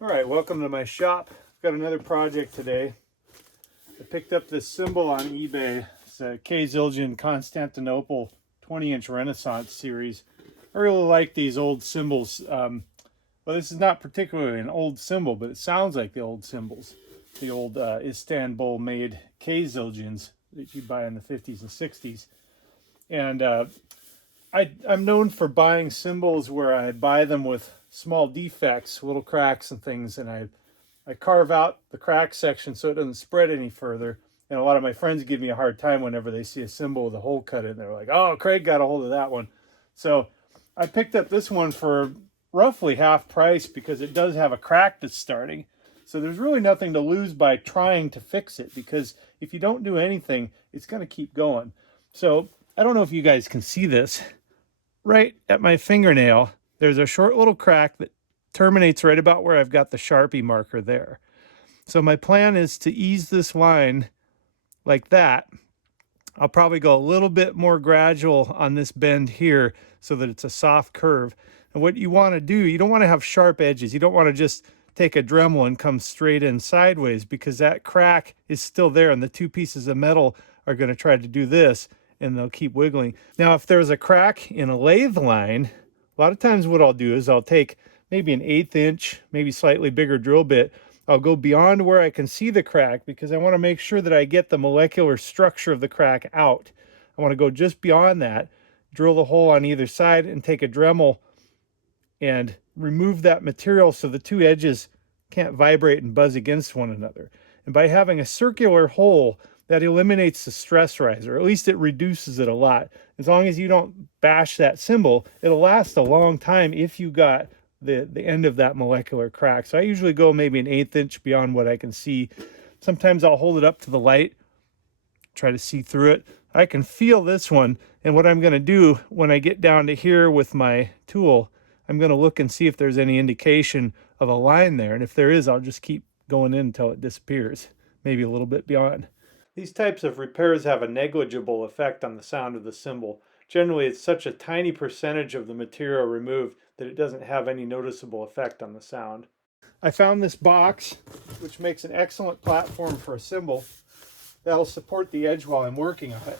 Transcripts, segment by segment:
All right, welcome to my shop. I've got another project today. I picked up this cymbal on eBay. It's a Zildjian Constantinople 20-inch Renaissance series. I really like these old cymbals. Well, this is not particularly an old cymbal, but it sounds like the old cymbals. The old Istanbul-made Zildjians that you buy in the 50s and 60s. And I'm known for buying cymbals where I buy them with small defects, little cracks and things, and I carve out the crack section so it doesn't spread any further. And a lot of my friends give me a hard time whenever they see a cymbal with a hole cut in. They're like, oh, Craig got a hold of that one. So I picked up this one for roughly half price because it does have a crack that's starting. So there's really nothing to lose by trying to fix it, because if you don't do anything, it's going to keep going. So I don't know if you guys can see this. Right at my fingernail, there's a short little crack that terminates right about where I've got the Sharpie marker there. So my plan is to ease this line like that. I'll probably go a little bit more gradual on this bend here so that it's a soft curve. And what you want to do, you don't want to have sharp edges. You don't want to just take a Dremel and come straight in sideways, because that crack is still there and the two pieces of metal are going to try to do this and they'll keep wiggling. Now, if there's a crack in a lathe line, a lot of times what I'll do is I'll take maybe an 1/8 inch, maybe slightly bigger drill bit. I'll go beyond where I can see the crack because I want to make sure that I get the molecular structure of the crack out. I want to go just beyond that, drill the hole on either side, and take a Dremel and remove that material so the two edges can't vibrate and buzz against one another. And by having a circular hole, that eliminates the stress riser, or at least it reduces it a lot. As long as you don't bash that cymbal, it'll last a long time if you got the end of that molecular crack. So I usually go maybe an 1/8 inch beyond what I can see. Sometimes I'll hold it up to the light, try to see through it. I can feel this one, and what I'm going to do when I get down to here with my tool, I'm going to look and see if there's any indication of a line there. And if there is, I'll just keep going in until it disappears, maybe a little bit beyond. These types of repairs have a negligible effect on the sound of the cymbal. Generally, it's such a tiny percentage of the material removed that it doesn't have any noticeable effect on the sound. I found this box, which makes an excellent platform for a cymbal. That'll support the edge while I'm working on it.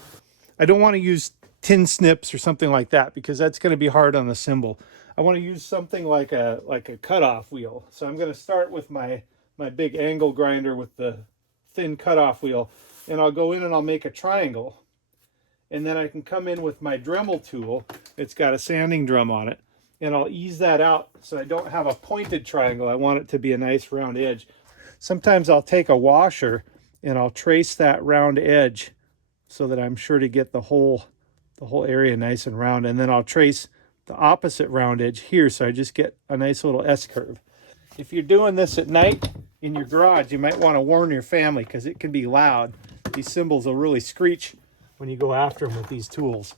I don't want to use tin snips or something like that because that's going to be hard on the cymbal. I want to use something like a cutoff wheel. So I'm going to start with my big angle grinder with the thin cutoff wheel, and I'll go in and I'll make a triangle. And then I can come in with my Dremel tool. It's got a sanding drum on it. And I'll ease that out so I don't have a pointed triangle. I want it to be a nice round edge. Sometimes I'll take a washer and I'll trace that round edge so that I'm sure to get the whole area nice and round. And then I'll trace the opposite round edge here so I just get a nice little S-curve. If you're doing this at night in your garage, you might want to warn your family because it can be loud. These cymbals will really screech when you go after them with these tools.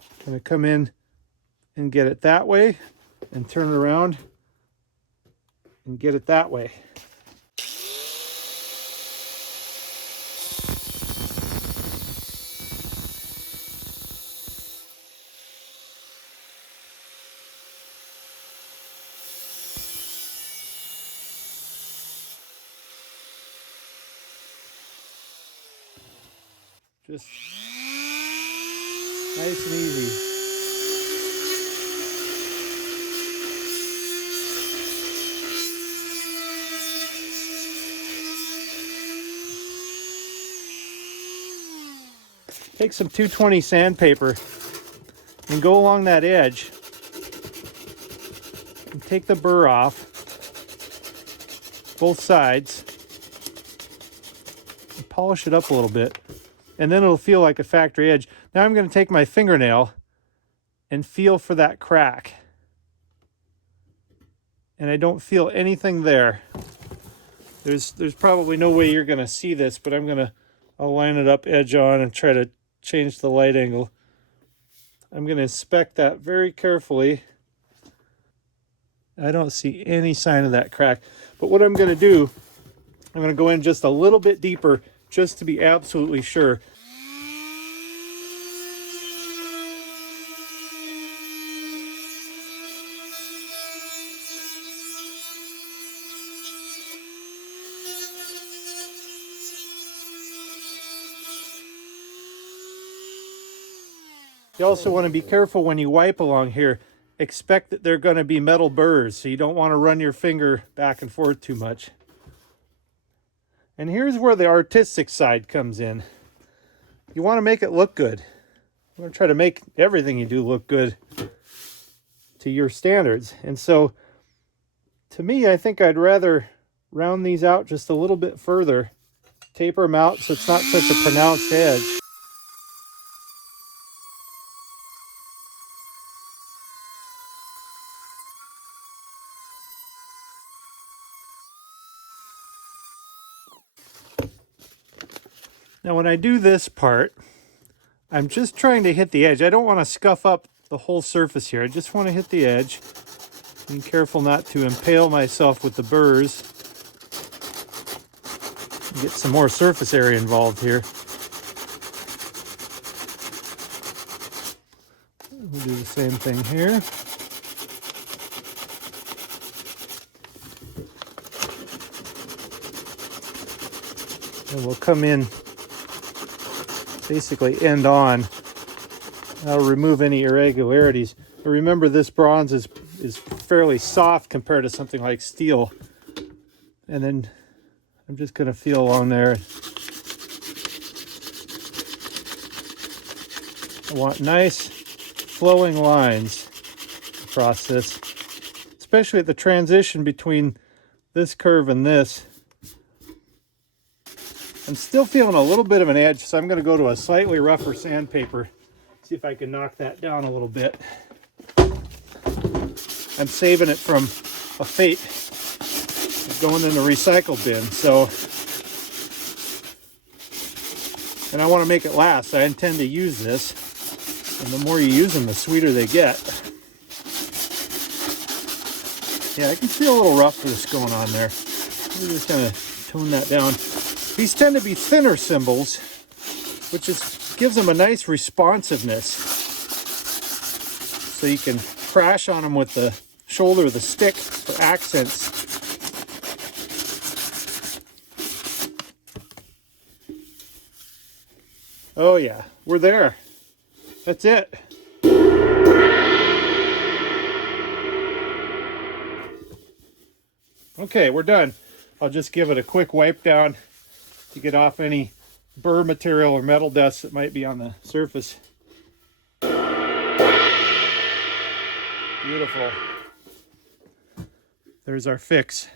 I'm going to come in and get it that way and turn it around and get it that way. Just nice and easy. Take some 220 sandpaper and go along that edge and take the burr off both sides and polish it up a little bit, and then it'll feel like a factory edge. Now I'm going to take my fingernail and feel for that crack, and I don't feel anything there. There's probably no way you're going to see this, but I'll line it up edge on and try to change the light angle. I'm going to inspect that very carefully. I don't see any sign of that crack. But what I'm going to do, I'm going to go in just a little bit deeper just to be absolutely sure. You also want to be careful when you wipe along here. Expect that they're going to be metal burrs, so you don't want to run your finger back and forth too much. And here's where the artistic side comes in. You want to make it look good. You want to try to make everything you do look good to your standards. And so, to me, I think I'd rather round these out just a little bit further. Taper them out so it's not such a pronounced edge. Now when I do this part, I'm just trying to hit the edge. I don't want to scuff up the whole surface here. I just want to hit the edge. Being careful not to impale myself with the burrs. Get some more surface area involved here. We'll do the same thing here. And we'll come in basically end on. That'll remove any irregularities. But remember, this bronze is fairly soft compared to something like steel. And then I'm just going to feel along there. I want nice flowing lines across this, especially at the transition between this curve and this. I'm still feeling a little bit of an edge, so I'm going to go to a slightly rougher sandpaper, see if I can knock that down a little bit. I'm saving it from a fate of going in the recycle bin, so, and I want to make it last. I intend to use this, and the more you use them, the sweeter they get. Yeah, I can feel a little roughness going on there. Let me just kind of tone that down. These tend to be thinner cymbals, which gives them a nice responsiveness. So you can crash on them with the shoulder of the stick for accents. Oh yeah, we're there. That's it. Okay, we're done. I'll just give it a quick wipe down to get off any burr material or metal dust that might be on the surface. Beautiful. There's our fix.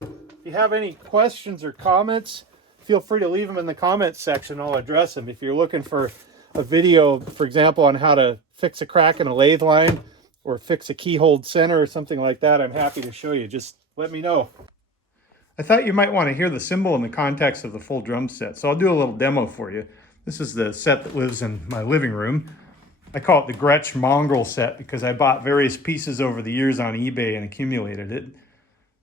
If you have any questions or comments, feel free to leave them in the comments section. I'll address them. If you're looking for a video, for example, on how to fix a crack in a lathe line or fix a keyhole center or something like that, I'm happy to show you. Just let me know. I thought you might want to hear the cymbal in the context of the full drum set, so I'll do a little demo for you. This is the set that lives in my living room. I call it the Gretsch mongrel set because I bought various pieces over the years on eBay and accumulated it.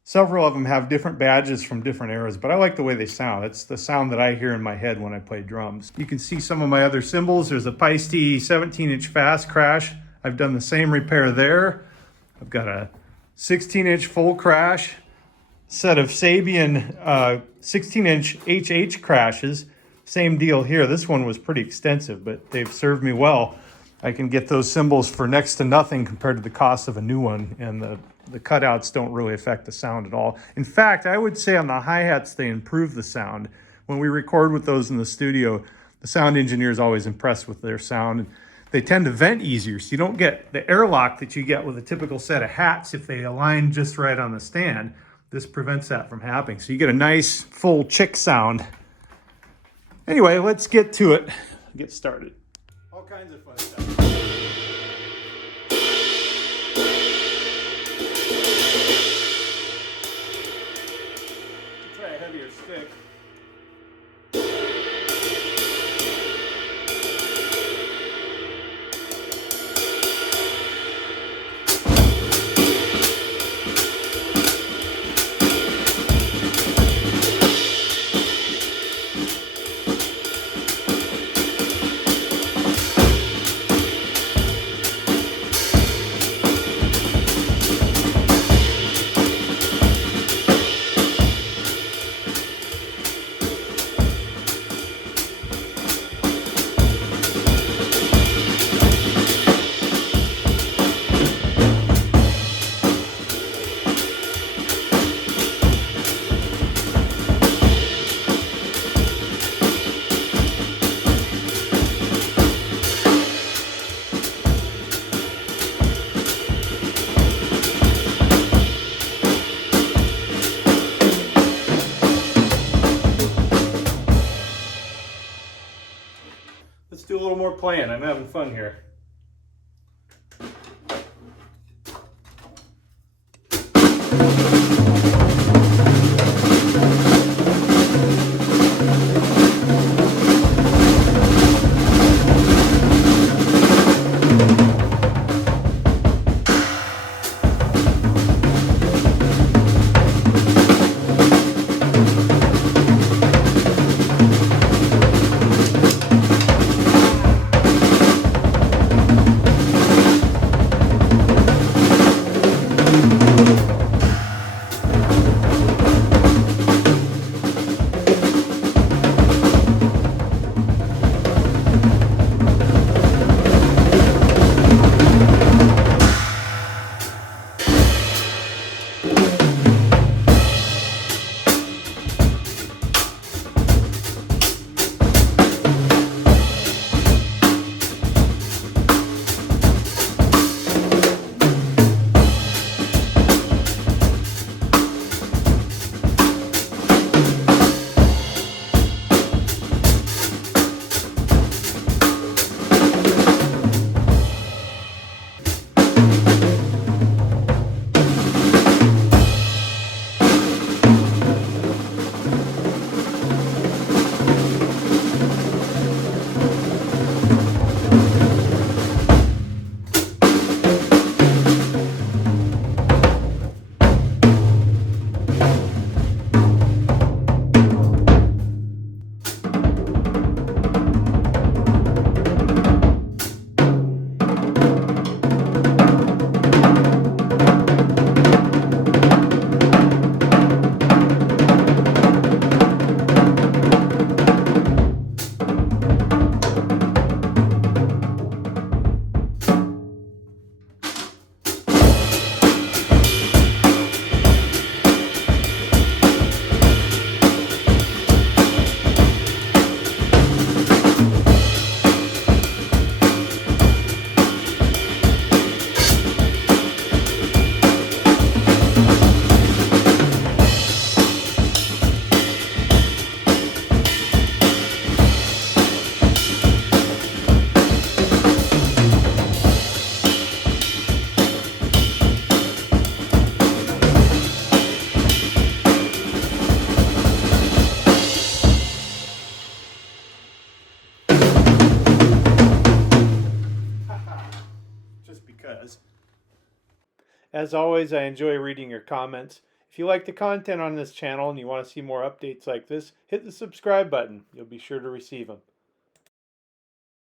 Several of them have different badges from different eras, but I like the way they sound. It's the sound that I hear in my head when I play drums. You can see some of my other cymbals. There's a Peisty 17-inch fast crash. I've done the same repair there. I've got a 16-inch full crash. Set of Sabian 16-inch HH crashes. Same deal here. This one was pretty extensive, but they've served me well. I can get those cymbals for next to nothing compared to the cost of a new one, and the cutouts don't really affect the sound at all. In fact, I would say on the hi-hats they improve the sound. When we record with those in the studio, the sound engineer is always impressed with their sound. They tend to vent easier, so you don't get the airlock that you get with a typical set of hats if they align just right on the stand. This prevents that from happening. So you get a nice full chick sound. Anyway, let's get to it. Get started. All kinds of fun stuff. Try a heavier stick. playing. I'm having fun here. Just because. As always, I enjoy reading your comments. If you like the content on this channel and you want to see more updates like this, hit the subscribe button. You'll be sure to receive them.